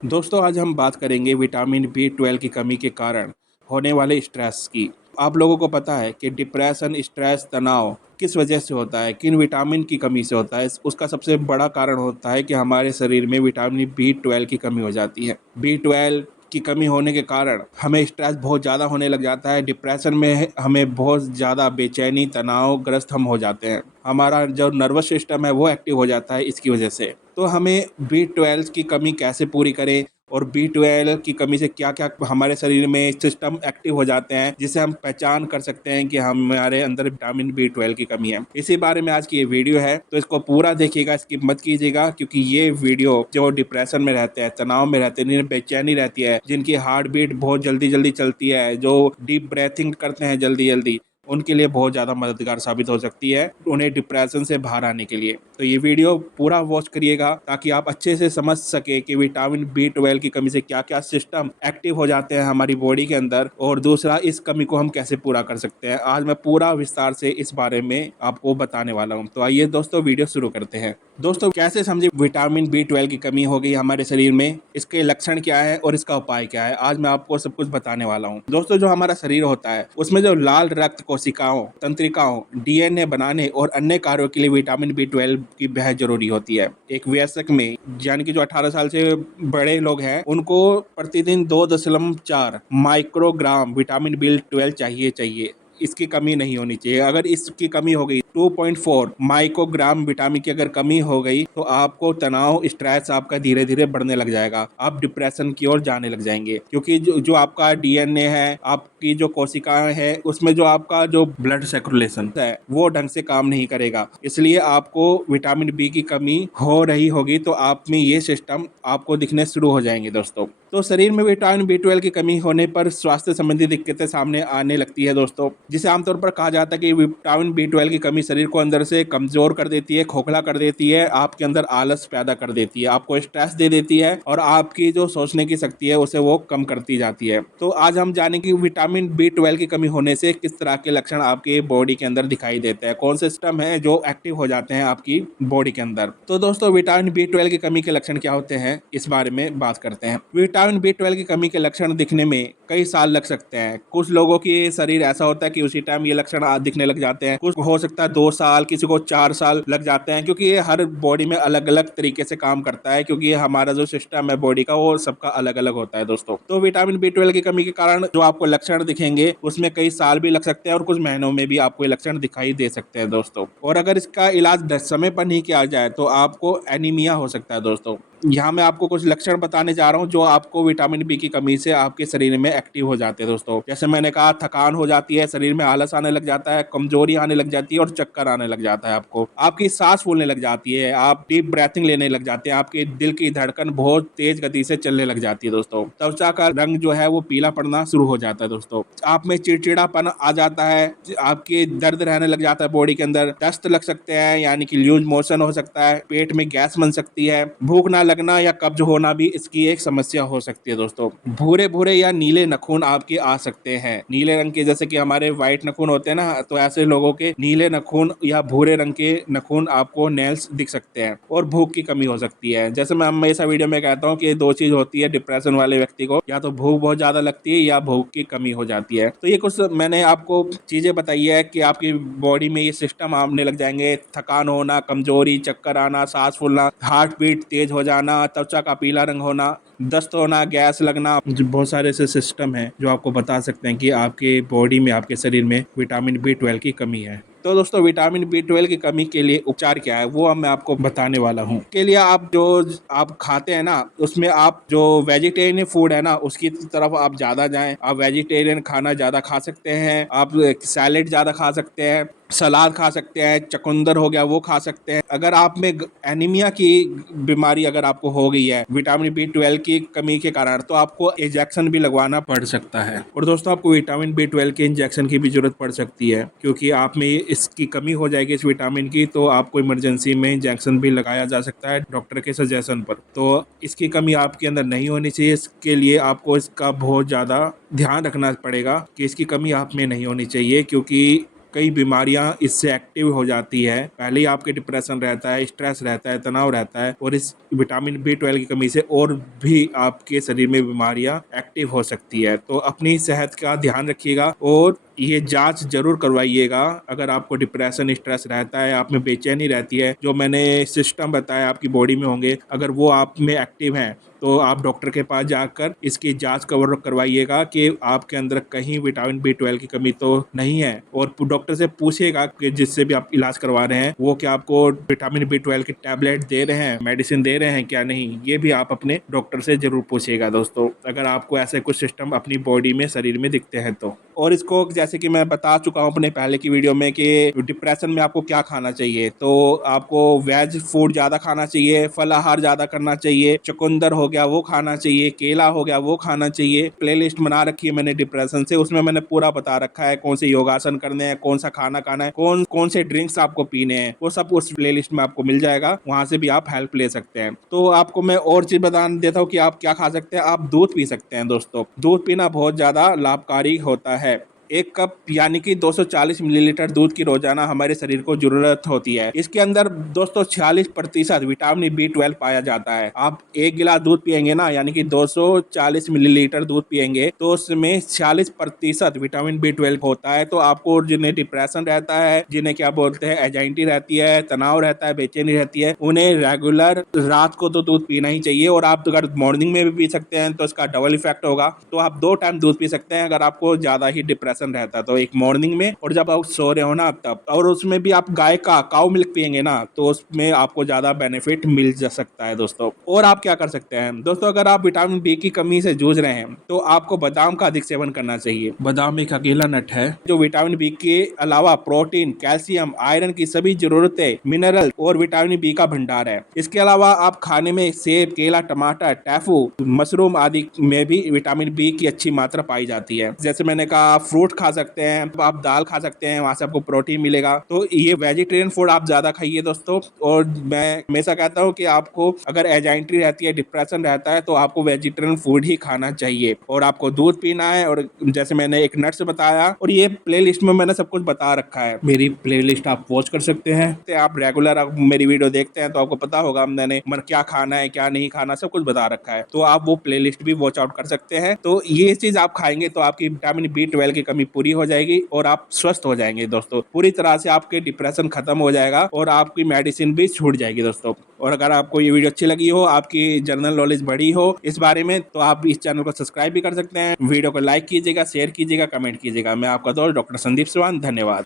दोस्तों आज हम बात करेंगे विटामिन बी 12 की कमी के कारण होने वाले स्ट्रेस की। आप लोगों को पता है कि डिप्रेशन, स्ट्रेस, तनाव किस वजह से होता है, किन विटामिन की कमी से होता है। उसका सबसे बड़ा कारण होता है कि हमारे शरीर में विटामिन बी 12 की कमी हो जाती है। बी 12 की कमी होने के कारण हमें स्ट्रेस बहुत ज़्यादा होने लग जाता है। डिप्रेशन में हमें बहुत ज़्यादा बेचैनी, तनावग्रस्त हम हो जाते हैं। हमारा जो नर्वस सिस्टम है वो एक्टिव हो जाता है इसकी वजह से। तो हमें बी 12 की कमी कैसे पूरी करें और बी 12 की कमी से क्या क्या हमारे शरीर में सिस्टम एक्टिव हो जाते हैं जिससे हम पहचान कर सकते हैं कि हमारे अंदर विटामिन बी 12 की कमी है। इसी बारे में आज की ये वीडियो है, तो इसको पूरा देखिएगा, स्किप मत कीजिएगा, क्योंकि ये वीडियो जो डिप्रेशन में रहते हैं, तनाव में रहते हैं, जिन्हें बेचैनी रहती है, जिनकी हार्ट बीट बहुत जल्दी जल्दी चलती है, जो डीप ब्रेथिंग करते हैं जल्दी जल्दी, उनके लिए बहुत ज़्यादा मददगार साबित हो सकती है उन्हें डिप्रेशन से बाहर आने के लिए। तो ये वीडियो पूरा वॉच करिएगा ताकि आप अच्छे से समझ सके कि विटामिन बी 12 की कमी से क्या क्या सिस्टम एक्टिव हो जाते हैं हमारी बॉडी के अंदर, और दूसरा इस कमी को हम कैसे पूरा कर सकते हैं। आज मैं पूरा विस्तार से इस बारे में आपको बताने वाला हूँ। तो आइए दोस्तों वीडियो शुरू करते हैं। दोस्तों कैसे समझे विटामिन बी 12 की कमी हो गई हमारे शरीर में, इसके लक्षण क्या है और इसका उपाय क्या है, आज मैं आपको सब कुछ बताने वाला हूँ। दोस्तों जो हमारा शरीर होता है उसमें जो लाल रक्त कोशिकाओं, तंत्रिकाओं, डीएनए बनाने और अन्य कार्यों के लिए विटामिन बी 12 की बेहद जरूरी होती है। एक वयस्क में, यानी कि जो 18 साल से बड़े लोग हैं, उनको प्रतिदिन 2.4 माइक्रोग्राम विटामिन बी 12 चाहिए। इसकी कमी नहीं होनी चाहिए। अगर इसकी कमी हो गई, 2.4 माइक्रोग्राम विटामिन की अगर कमी हो गई, तो आपको तनाव, स्ट्रेस आपका धीरे धीरे बढ़ने लग जाएगा। आप डिप्रेशन की ओर जाने लग जाएंगे, क्योंकि जो आपका डीएनए है, आपकी जो कोशिकाएं हैं, उसमें जो आपका जो ब्लड सर्कुलेशन है वो ढंग से काम नहीं करेगा। इसलिए आपको विटामिन बी की कमी हो रही होगी, तो आप में ये सिस्टम आपको दिखने शुरू हो जाएंगे। दोस्तों तो शरीर में विटामिन बी 12 की कमी होने पर स्वास्थ्य संबंधी दिक्कतें सामने आने लगती है दोस्तों, जिसे आमतौर पर कहा जाता है कि विटामिन बी 12 की कमी शरीर को अंदर से कमजोर कर देती है, खोखला कर देती है, आपके अंदर आलस पैदा कर देती है, आपको स्ट्रेस दे देती है, और आपकी जो सोचने की शक्ति है उसे वो कम करती जाती है। तो आज हम जानेंगे कि विटामिन बी 12 की कमी होने से किस तरह के लक्षण आपके बॉडी के अंदर दिखाई देते हैं, कौन से सिस्टम है जो एक्टिव हो जाते हैं आपकी बॉडी के अंदर। तो दोस्तों विटामिन बी 12 की कमी के लक्षण क्या होते हैं, इस बारे में बात करते हैं। विटामिन बी 12 की कमी के लक्षण दिखने में कई साल लग सकते हैं। कुछ लोगों की शरीर ऐसा होता है कि उसी टाइम ये लक्षण दिखने लग जाते हैं। कुछ हो सकता है 2 साल, किसी को 4 साल लग जाते हैं, क्योंकि ये हर बॉडी में अलग अलग तरीके से काम करता है, क्योंकि ये हमारा जो सिस्टम है बॉडी का वो सबका अलग अलग होता है। दोस्तों तो विटामिन बी 12 की कमी के कारण जो आपको लक्षण दिखेंगे उसमें कई साल भी लग सकते हैं और कुछ महीनों में भी आपको ये लक्षण दिखाई दे सकते हैं दोस्तों। और अगर इसका इलाज समय पर नहीं किया जाए तो आपको एनीमिया हो सकता है। दोस्तों यहाँ मैं आपको कुछ लक्षण बताने जा रहा हूँ जो आपको विटामिन बी की कमी से आपके शरीर में एक्टिव हो जाते हैं। दोस्तों जैसे मैंने कहा, थकान हो जाती है, शरीर में आलस आने लग जाता है, कमजोरी आने लग जाती है और चक्कर आने लग जाता है, आपको आपकी सांस फूलने लग जाती है, आप डीप ब्रेथिंग लेने लग जाते हैं, आपके दिल की धड़कन बहुत तेज गति से चलने लग जाती है। दोस्तों त्वचा का रंग जो है वो पीला पड़ना शुरू हो जाता है। दोस्तों आप में चिड़चिड़ापन आ जाता है, आपके दर्द रहने लग जाता है बॉडी के अंदर, दस्त लग सकते हैं, यानी कि लूज मोशन हो सकता है, पेट में गैस बन सकती है, भूख ना लगना या कब्ज होना भी इसकी एक समस्या हो सकती है। दोस्तों भूरे भूरे या नीले नखून आपके आ सकते हैं, नीले रंग के, जैसे कि हमारे व्हाइट नखून होते हैं ना, तो ऐसे लोगों के नीले नखून या भूरे रंग के नखून आपको नेल्स दिख सकते हैं। और भूख की कमी हो सकती है, जैसे मैं हमेशा वीडियो में कहता हूँ कि दो चीज होती है डिप्रेशन वाले व्यक्ति को, या तो भूख बहुत ज्यादा लगती है या भूख की कमी हो जाती है। तो ये कुछ मैंने आपको चीजें बताई है कि आपकी बॉडी में ये सिस्टम आने लग जाएंगे, थकान होना, कमजोरी, चक्कर आना, सांस फूलना, हार्ट बीट तेज हो जाना, त्वचा का पीला रंग होना, दस्त होना, गैस लगना। बहुत सारे ऐसे सिस्टम हैं जो आपको बता सकते हैं कि आपके बॉडी में, आपके शरीर में विटामिन बी 12 की कमी है। तो दोस्तों विटामिन बी 12 की कमी के लिए उपचार क्या है वो मैं आपको बताने वाला हूँ। के लिए आप जो आप खाते हैं ना, उसमें आप जो वेजिटेरियन फूड है ना उसकी तरफ आप ज्यादा जाएं। आप वेजिटेरियन खाना ज्यादा खा सकते हैं, आप सैलेड ज्यादा खा सकते हैं, सलाद खा सकते हैं, चुकंदर हो गया वो खा सकते हैं। अगर आप में एनीमिया की बीमारी अगर आपको हो गई है विटामिन बी 12 की कमी के कारण, तो आपको इंजेक्शन भी लगवाना पड़ सकता है। और दोस्तों आपको विटामिन बी 12 के इंजेक्शन की भी जरूरत पड़ सकती है, क्योंकि आप में इसकी कमी हो जाएगी इस विटामिन की, तो आपको इमरजेंसी में इंजेक्शन भी लगाया जा सकता है डॉक्टर के सजेशन पर। तो इसकी कमी आपके अंदर नहीं होनी चाहिए, इसके लिए आपको इसका बहुत ज़्यादा ध्यान रखना पड़ेगा कि इसकी कमी आप में नहीं होनी चाहिए, क्योंकि कई बीमारियां इससे एक्टिव हो जाती है। पहले ही आपके डिप्रेशन रहता है, स्ट्रेस रहता है, तनाव रहता है, और इस विटामिन B12 की कमी से और भी आपके शरीर में बीमारियां एक्टिव हो सकती है। तो अपनी सेहत का ध्यान रखिएगा और ये जांच जरूर करवाइएगा। अगर आपको डिप्रेशन स्ट्रेस रहता है, आप में बेचैनी रहती है, जो मैंने सिस्टम बताया आपकी बॉडी में होंगे, अगर वो आप में एक्टिव हैं तो आप डॉक्टर के पास जाकर इसकी जांच करवाइएगा कि आपके अंदर कहीं विटामिन B12 की कमी तो नहीं है। और डॉक्टर से पूछिएगा कि जिससे भी आप इलाज करवा रहे हैं वो क्या आपको विटामिन B12 की टैबलेट दे रहे हैं, मेडिसिन दे रहे हैं क्या नहीं, ये भी आप अपने डॉक्टर से जरूर पूछिएगा दोस्तों, अगर आपको ऐसे कुछ सिस्टम अपनी बॉडी में शरीर में दिखते हैं तो। और इसको जैसे कि मैं बता चुका हूँ अपने पहले की वीडियो में कि डिप्रेशन में आपको क्या खाना चाहिए, तो आपको वेज फूड ज़्यादा खाना चाहिए, फल आहार ज़्यादा करना चाहिए, चुकंदर हो गया वो खाना चाहिए, केला हो गया वो खाना चाहिए। प्लेलिस्ट बना रखी है मैंने डिप्रेशन से, उसमें मैंने पूरा बता रखा है कौन से योगासन करने हैं, कौन सा खाना खाना है, कौन कौन से ड्रिंक्स आपको पीने हैं, वो सब उस प्लेलिस्ट में आपको मिल जाएगा, वहां से भी आप हेल्प ले सकते हैं। तो आपको मैं और चीज बता देता हूँ कि आप क्या खा सकते हैं। आप दूध पी सकते हैं दोस्तों, दूध पीना बहुत ज्यादा लाभकारी होता है। एक कप यानी कि 240 मिलीलीटर दूध की रोजाना हमारे शरीर को जरूरत होती है। इसके अंदर दोस्तों 46% विटामिन B12 पाया जाता है। आप एक गिलास दूध पियेंगे ना, यानी कि 240 मिलीलीटर दूध पियेंगे, तो उसमें 46% विटामिन B12 होता है। तो आपको जिन्हें डिप्रेशन रहता है, जिन्हें क्या बोलते हैं एजाइटी रहती है, तनाव रहता है, बेचैनी रहती है, उन्हें रेगुलर रात को तो दूध पीना ही चाहिए। और आप अगर मॉर्निंग में भी पी सकते हैं तो इसका डबल इफेक्ट होगा। तो आप 2 टाइम दूध पी सकते हैं अगर आपको ज्यादा ही डिप्रेशन रहता है तो, एक मॉर्निंग में और जब आप सो रहे हो ना तब। और उसमें भी आप गाय का काउ मिल्क पियेंगे ना तो उसमें आपको ज्यादा बेनिफिट मिल जा सकता है दोस्तों। और आप क्या कर सकते हैं दोस्तों, अगर आप विटामिन B की कमी से जूझ रहे हैं तो आपको बादाम का अधिक सेवन करना चाहिए। बादाम एक अकेला नट है जो विटामिन B के अलावा प्रोटीन, कैल्शियम, आयरन की सभी जरूरतें, मिनरल और विटामिन B का भंडार है। इसके अलावा आप खाने में सेब, केला, टमाटर, टैफू, मशरूम आदि में भी विटामिन B की अच्छी मात्रा पाई जाती है। जैसे मैंने कहा फ्रूट खा सकते हैं, आप दाल खा सकते हैं, वहां से आपको प्रोटीन मिलेगा। तो ये वेजिटेरियन फूड आप ज्यादा खाइए दोस्तों। और मैं हमेशा कहता हूँ कि आपको अगर एजाइटी रहती है, डिप्रेशन रहता है, तो आपको वेजिटेरियन फूड ही खाना चाहिए। और आपको दूध पीना है, और जैसे मैंने एक नट्स बताया, और ये प्ले लिस्ट में मैंने सब कुछ बता रखा है। मेरी प्ले लिस्ट आप वॉच कर सकते हैं। तो आप रेगुलर मेरी वीडियो देखते हैं तो आपको पता होगा मैंने क्या खाना है क्या नहीं खाना सब कुछ बता रखा है। तो आप वो प्ले लिस्ट भी वॉच आउट कर सकते हैं। तो ये चीज आप खाएंगे तो आपकी विटामिन B12 की कमी पूरी हो जाएगी और आप स्वस्थ हो जाएंगे दोस्तों। पूरी तरह से आपके डिप्रेशन खत्म हो जाएगा और आपकी मेडिसिन भी छूट जाएगी दोस्तों। और अगर आपको ये वीडियो अच्छी लगी हो, आपकी जनरल नॉलेज बढ़ी हो इस बारे में, तो आप इस चैनल को सब्सक्राइब भी कर सकते हैं। वीडियो को लाइक कीजिएगा, शेयर कीजिएगा, कमेंट कीजिएगा। मैं आपका दोस्त डॉक्टर संदीप चौहान, धन्यवाद।